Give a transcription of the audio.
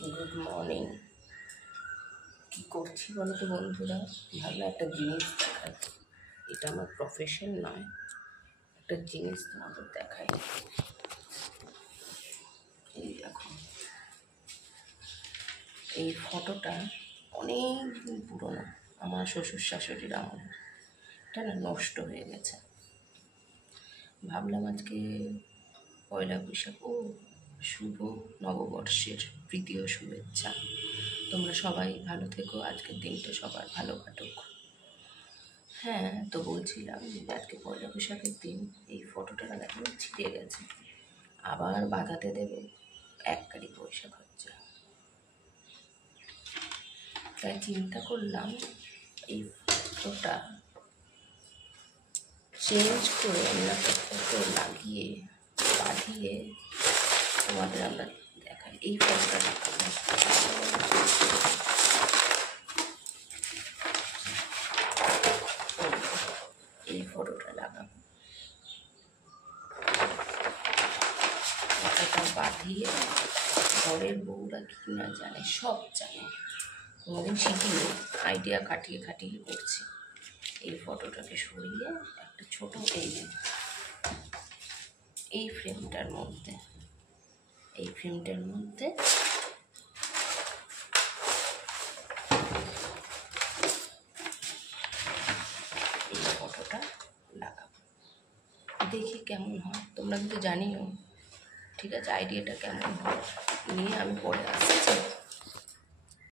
Good morning. কী করছি বলো তো বন্ধুরা? ভাবলাম একটা জিনিস দেখাই। এটা আমার প্রফেশন নয়, একটা জিনিস তোমাদের দেখাই। এই দেখো, এই ফটোটা অনেক দিন পুরোনো, আমার শ্বশুর শাশুড়ির আমলে। এটা না নষ্ট হয়ে গেছে। ভাবলাম আজকে পয়লা বৈশাখ, ও শুভ নববর্ষের প্রীতি ও শুভেচ্ছা। তোমরা সবাই ভালো থেকো, আজকের দিনটা সবার ভালো কাটুক। হ্যাঁ, তো বলছিলাম যে আজকে পয়লা বৈশাখের দিন এই ফটোটা না দেখো ছিঁড়ে গেছে, আবার বাঁধাতে দেবে, 1 বৈশাখ হচ্ছে। তাই চিন্তা করলাম এই ফটোটা চেঞ্জ করে অন্য একটা ফটো লাগিয়ে বাঁধিয়ে তোমাদের আমরা দেখাই। এই ফটোটা এই ফটোটা লাগাবো, ফটোটা বাঁধিয়ে ঘরের বউরা কি না জানে, সব জানে। কোনোদিন শিখিনি, আইডিয়া খাটিয়ে খাটিয়ে করছি। এই ফটোটাকে সরিয়ে একটা ছোট এই ফ্রেমটার মধ্যে এই ফটোটা লাগাবো, দেখি কেমন হয়। তোমরা কিন্তু জানিও, ঠিক আছে, আইডিয়াটা কেমন হয় নিয়ে আমি পরে আসছি।